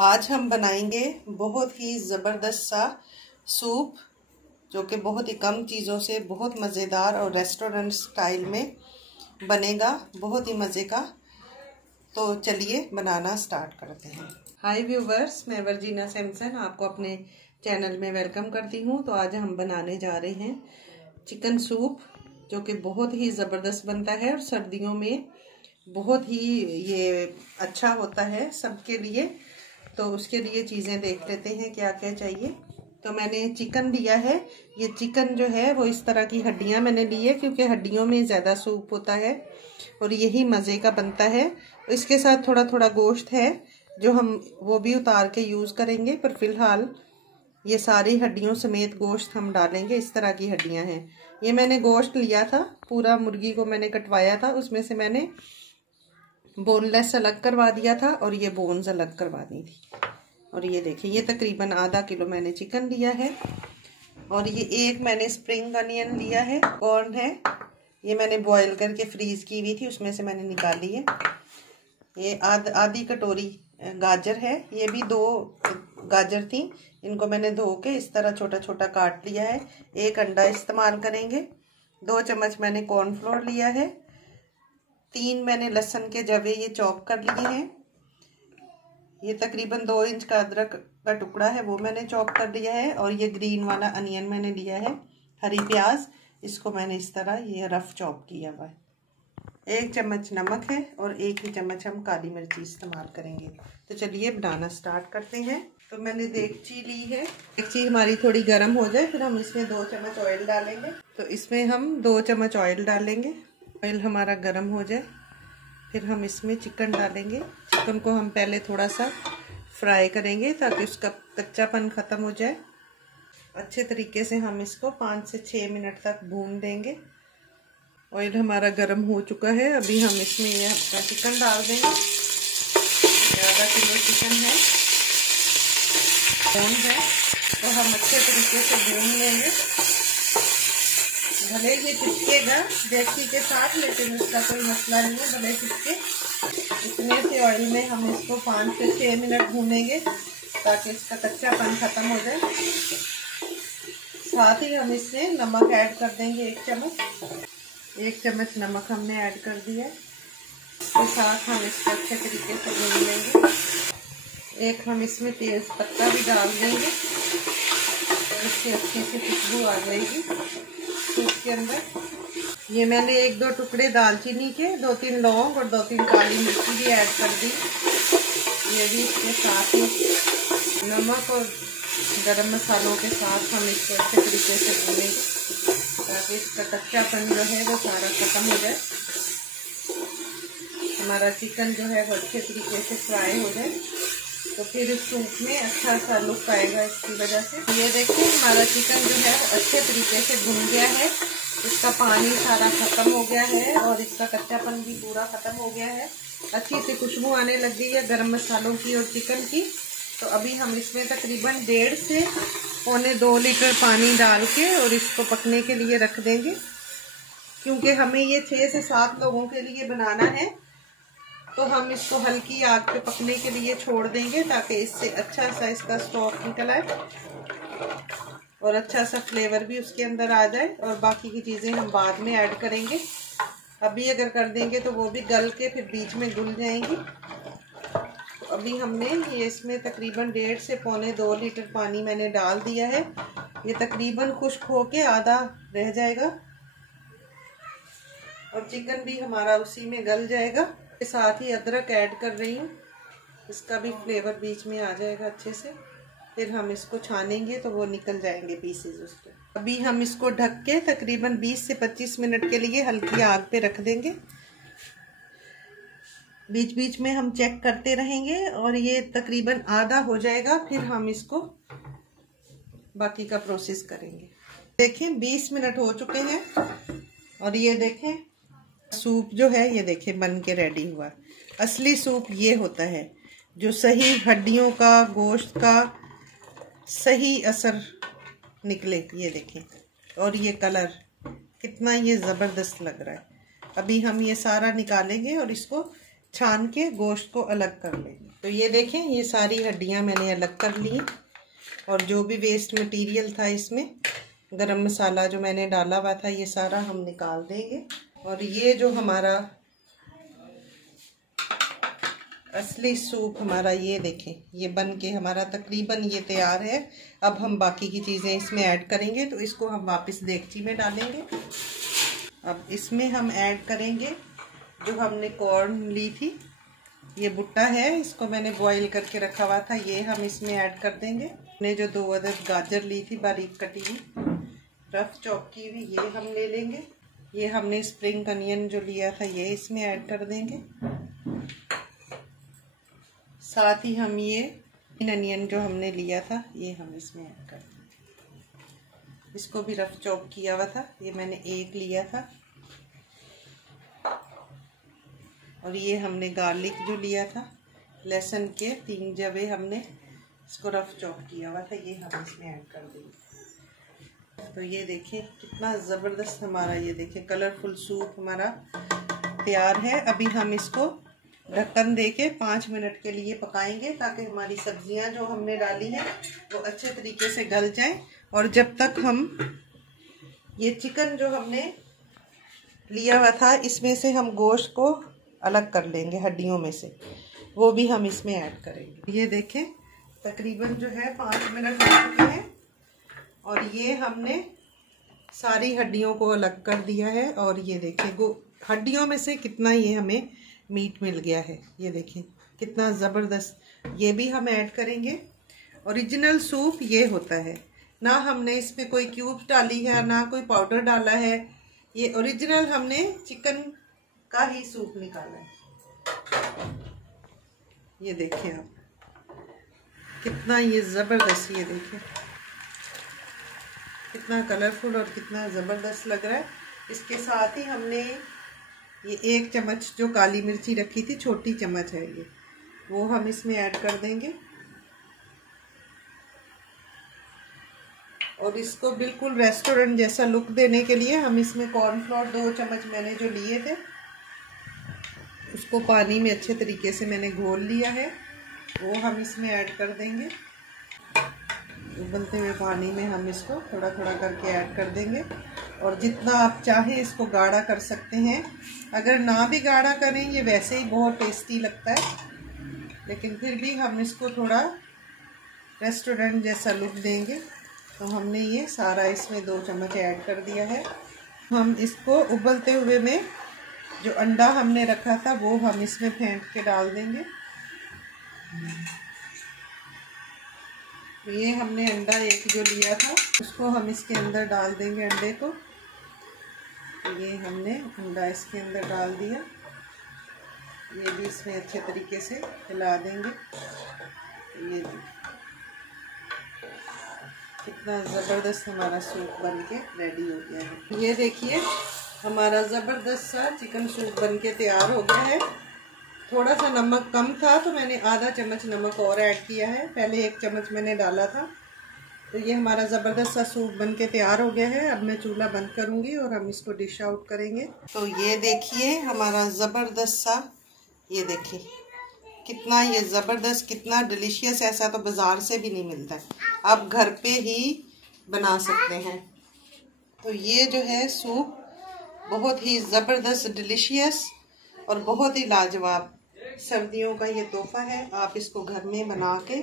आज हम बनाएंगे बहुत ही ज़बरदस्त सा सूप, जो कि बहुत ही कम चीज़ों से बहुत मज़ेदार और रेस्टोरेंट स्टाइल में बनेगा, बहुत ही मज़े का। तो चलिए बनाना स्टार्ट करते हैं। हाय व्यूवर्स, मैं वर्जीना सैमसन आपको अपने चैनल में वेलकम करती हूँ। तो आज हम बनाने जा रहे हैं चिकन सूप, जो कि बहुत ही ज़बरदस्त बनता है और सर्दियों में बहुत ही ये अच्छा होता है सबके लिए। तो उसके लिए चीज़ें देख लेते हैं क्या क्या चाहिए। तो मैंने चिकन लिया है। ये चिकन जो है वो इस तरह की हड्डियां मैंने ली है, क्योंकि हड्डियों में ज़्यादा सूप होता है और यही मज़े का बनता है। इसके साथ थोड़ा थोड़ा गोश्त है जो हम वो भी उतार के यूज़ करेंगे, पर फिलहाल ये सारी हड्डियों समेत गोश्त हम डालेंगे। इस तरह की हड्डियां हैं। ये मैंने गोश्त लिया था, पूरा मुर्गी को मैंने कटवाया था, उसमें से मैंने बोनलेस अलग करवा दिया था और ये बोन्स अलग करवा दी थी। और ये देखिए, ये तकरीबन आधा किलो मैंने चिकन लिया है। और ये एक मैंने स्प्रिंग अनियन लिया है, कॉर्न है, ये मैंने बॉईल करके फ्रीज की हुई थी, उसमें से मैंने निकाली है। ये आधी कटोरी गाजर है, ये भी 2 गाजर थी, इनको मैंने धो के इस तरह छोटा छोटा काट लिया है। 1 अंडा इस्तेमाल करेंगे। 2 चम्मच मैंने कॉर्नफ्लोर लिया है। 3 मैंने लहसुन के जवे ये चॉप कर लिए हैं। ये तकरीबन 2 इंच का अदरक का टुकड़ा है, वो मैंने चॉप कर लिया है। और ये ग्रीन वाला अनियन मैंने लिया है। हरी प्याज, इसको मैंने इस तरह ये रफ चॉप किया हुआ है। 1 चम्मच नमक है और 1 ही चम्मच हम काली मिर्ची इस्तेमाल करेंगे। तो चलिए बनाना स्टार्ट करते हैं। तो मैंने देगची ली है। देगची हमारी थोड़ी गर्म हो जाए, फिर हम इसमें 2 चम्मच ऑयल डालेंगे। तो इसमें हम 2 चम्मच ऑयल डालेंगे। ऑयल हमारा गर्म हो जाए, फिर हम इसमें चिकन डालेंगे। चिकन को हम पहले थोड़ा सा फ्राई करेंगे ताकि उसका कच्चापन ख़त्म हो जाए। अच्छे तरीके से हम इसको 5 से 6 मिनट तक भून देंगे। ऑयल हमारा गर्म हो चुका है। अभी हम इसमें ये अपना चिकन डाल देंगे। आधा किलो चिकन है, बोन है, तो हम अच्छे तरीके से भून लेंगे। भले ये चिपकेगा डेगची के साथ, लेकिन उसका कोई मसला नहीं है, भले चिपके। इतने से ऑयल में हम इसको 5 से 6 मिनट भूनेंगे ताकि इसका कच्चापन ख़त्म हो जाए। साथ ही हम इसमें नमक ऐड कर देंगे। 1 चम्मच नमक हमने ऐड कर दिया है। इसके साथ हम इसको अच्छे तरीके से भून लेंगे। एक हम इसमें तेज पत्ता भी डाल देंगे, इससे अच्छी सी खुशबू आ जाएगी सूप के अंदर। ये मैंने 1-2 टुकड़े दालचीनी के, 2-3 लौंग और 2-3 काली मिर्ची भी ऐड कर दी। ये भी इसके साथ ही नमक और गरम मसालों के साथ हम इसको अच्छे तरीके से भूनेंगे ताकि इसका कच्चापन जो है वो सारा ख़त्म हो जाए। हमारा चिकन जो है वो अच्छे तरीके से फ्राई हो जाए, तो फिर इस सूप में अच्छा सा लुक आएगा इसकी वजह से। ये देखिए, हमारा चिकन जो है अच्छे तरीके से भुन गया है, इसका पानी सारा ख़त्म हो गया है और इसका कच्चापन भी पूरा ख़त्म हो गया है। अच्छी सी खुशबू आने लग गई है गरम मसालों की और चिकन की। तो अभी हम इसमें तकरीबन 1.5 से 1.25 लीटर पानी डाल के और इसको पकने के लिए रख देंगे, क्योंकि हमें ये 6 से 7 लोगों के लिए बनाना है। तो हम इसको हल्की आग पे पकने के लिए छोड़ देंगे ताकि इससे अच्छा सा इसका स्टॉक निकल आए और अच्छा सा फ्लेवर भी उसके अंदर आ जाए। और बाकी की चीज़ें हम बाद में ऐड करेंगे। अभी अगर कर देंगे तो वो भी गल के फिर बीच में घुल जाएंगी। तो अभी हमने ये इसमें तकरीबन 1.5 से 1.25 लीटर पानी मैंने डाल दिया है। ये तकरीबन खुश्क होके आधा रह जाएगा और चिकन भी हमारा उसी में गल जाएगा। साथ ही अदरक ऐड कर रही हूँ, इसका भी फ्लेवर बीच में आ जाएगा अच्छे से। फिर हम इसको छानेंगे तो वो निकल जाएंगे पीसेस उसके। अभी हम इसको ढक के तकरीबन 20 से 25 मिनट के लिए हल्की आग पे रख देंगे। बीच बीच में हम चेक करते रहेंगे और ये तकरीबन आधा हो जाएगा, फिर हम इसको बाकी का प्रोसेस करेंगे। देखें, 20 मिनट हो चुके हैं और ये देखें सूप जो है ये देखें बन के रेडी हुआ। असली सूप ये होता है जो सही हड्डियों का, गोश्त का सही असर निकले। ये देखें, और ये कलर कितना ये ज़बरदस्त लग रहा है। अभी हम ये सारा निकालेंगे और इसको छान के गोश्त को अलग कर लेंगे। तो ये देखें, ये सारी हड्डियां मैंने अलग कर ली और जो भी वेस्ट मटेरियल था इसमें, गरम मसाला जो मैंने डाला हुआ था, ये सारा हम निकाल देंगे। और ये जो हमारा असली सूप हमारा, ये देखें, ये बन के हमारा तकरीबन ये तैयार है। अब हम बाकी की चीज़ें इसमें ऐड करेंगे। तो इसको हम वापस देगची में डालेंगे। अब इसमें हम ऐड करेंगे जो हमने कॉर्न ली थी, ये भुट्टा है, इसको मैंने बॉईल करके रखा हुआ था, ये हम इसमें ऐड कर देंगे। हमने जो 2 अदद गाजर ली थी बारीक कटी हुई, रफ चॉप की हुई, ये हम ले लेंगे। ये हमने स्प्रिंग अनियन जो लिया था, ये इसमें ऐड कर देंगे। साथ ही हम ये अनियन जो हमने लिया था, ये हम इसमें ऐड कर देंगे। इसको भी रफ चॉप किया हुआ था, ये मैंने 1 लिया था। और ये हमने गार्लिक जो लिया था, लहसुन के 3 जवे हमने इसको रफ चॉप किया हुआ था, ये हम इसमें ऐड कर देंगे। तो ये देखिए कितना ज़बरदस्त हमारा, ये देखिए कलरफुल सूप हमारा तैयार है। अभी हम इसको ढक्कन दे के 5 मिनट के लिए पकाएंगे ताकि हमारी सब्जियां जो हमने डाली हैं वो अच्छे तरीके से गल जाएं। और जब तक हम ये चिकन जो हमने लिया हुआ था, इसमें से हम गोश्त को अलग कर लेंगे हड्डियों में से, वो भी हम इसमें ऐड करेंगे। ये देखें तकरीबन जो है 5 मिनट हो चुके हैं और ये हमने सारी हड्डियों को अलग कर दिया है। और ये देखें हड्डियों में से कितना ये हमें मीट मिल गया है, ये देखें कितना ज़बरदस्त। ये भी हम ऐड करेंगे। ओरिजिनल सूप ये होता है, ना हमने इसमें कोई क्यूब्स डाली है, ना कोई पाउडर डाला है। ये ओरिजिनल हमने चिकन का ही सूप निकाला है। ये देखिए आप कितना ये ज़बरदस्त, ये देखिए कितना कलरफुल और कितना ज़बरदस्त लग रहा है। इसके साथ ही हमने ये 1 चम्मच जो काली मिर्ची रखी थी, छोटी चम्मच है ये, वो हम इसमें ऐड कर देंगे। और इसको बिल्कुल रेस्टोरेंट जैसा लुक देने के लिए हम इसमें कॉर्नफ्लोर 2 चम्मच मैंने जो लिए थे, उसको पानी में अच्छे तरीके से मैंने घोल लिया है, वो हम इसमें ऐड कर देंगे। उबलते हुए पानी में हम इसको थोड़ा थोड़ा करके ऐड कर देंगे। और जितना आप चाहें इसको गाढ़ा कर सकते हैं। अगर ना भी गाढ़ा करें, ये वैसे ही बहुत टेस्टी लगता है, लेकिन फिर भी हम इसको थोड़ा रेस्टोरेंट जैसा लुक देंगे। तो हमने ये सारा इसमें 2 चम्मच ऐड कर दिया है। हम इसको उबलते हुए में जो अंडा हमने रखा था वो हम इसमें फेंट के डाल देंगे। ये हमने अंडा 1 जो लिया था, उसको हम इसके अंदर डाल देंगे, अंडे को। ये हमने अंडा इसके अंदर डाल दिया, ये भी इसमें अच्छे तरीके से हिला देंगे। ये कितना ज़बरदस्त हमारा सूप बनके रेडी हो गया है। ये देखिए हमारा ज़बरदस्त सा चिकन सूप बनके तैयार हो गया है। थोड़ा सा नमक कम था तो मैंने आधा चम्मच नमक और ऐड किया है, पहले 1 चम्मच मैंने डाला था। तो ये हमारा ज़बरदस्त सा सूप बनके तैयार हो गया है। अब मैं चूल्हा बंद करूँगी और हम इसको डिश आउट करेंगे। तो ये देखिए हमारा ज़बरदस्त सा, ये देखिए कितना ये ज़बरदस्त, कितना डिलीशियस, ऐसा तो बाज़ार से भी नहीं मिलता है, आप घर पे ही बना सकते हैं। तो ये जो है सूप बहुत ही ज़बरदस्त, डिलीशियस और बहुत ही लाजवाब सर्दियों का ये तोहफ़ा है। आप इसको घर में बना के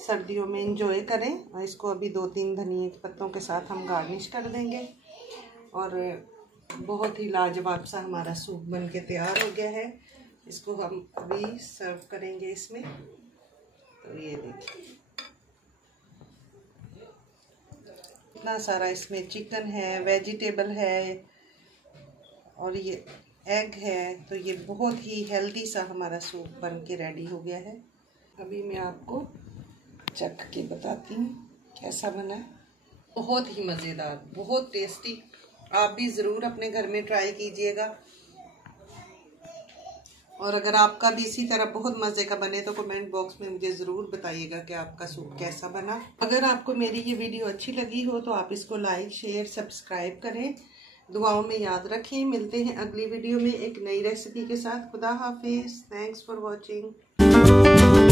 सर्दियों में इंजॉय करें। और इसको अभी 2-3 धनिए के पत्तों के साथ हम गार्निश कर देंगे और बहुत ही लाजवाब सा हमारा सूप बन के तैयार हो गया है। इसको हम अभी सर्व करेंगे इसमें। तो ये देखिए इतना सारा इसमें चिकन है, वेजिटेबल है और ये एग है। तो ये बहुत ही हेल्दी सा हमारा सूप बन के रेडी हो गया है। अभी मैं आपको चख के बताती हूँ कैसा बना है। बहुत ही मज़ेदार, बहुत टेस्टी। आप भी ज़रूर अपने घर में ट्राई कीजिएगा। और अगर आपका भी इसी तरह बहुत मज़े का बने तो कमेंट बॉक्स में मुझे ज़रूर बताइएगा कि आपका सूप कैसा बना। अगर आपको मेरी ये वीडियो अच्छी लगी हो तो आप इसको लाइक, शेयर, सब्सक्राइब करें। दुआओं में याद रखें। मिलते हैं अगली वीडियो में एक नई रेसिपी के साथ। खुदा हाफिज़। Thanks for watching. हैं।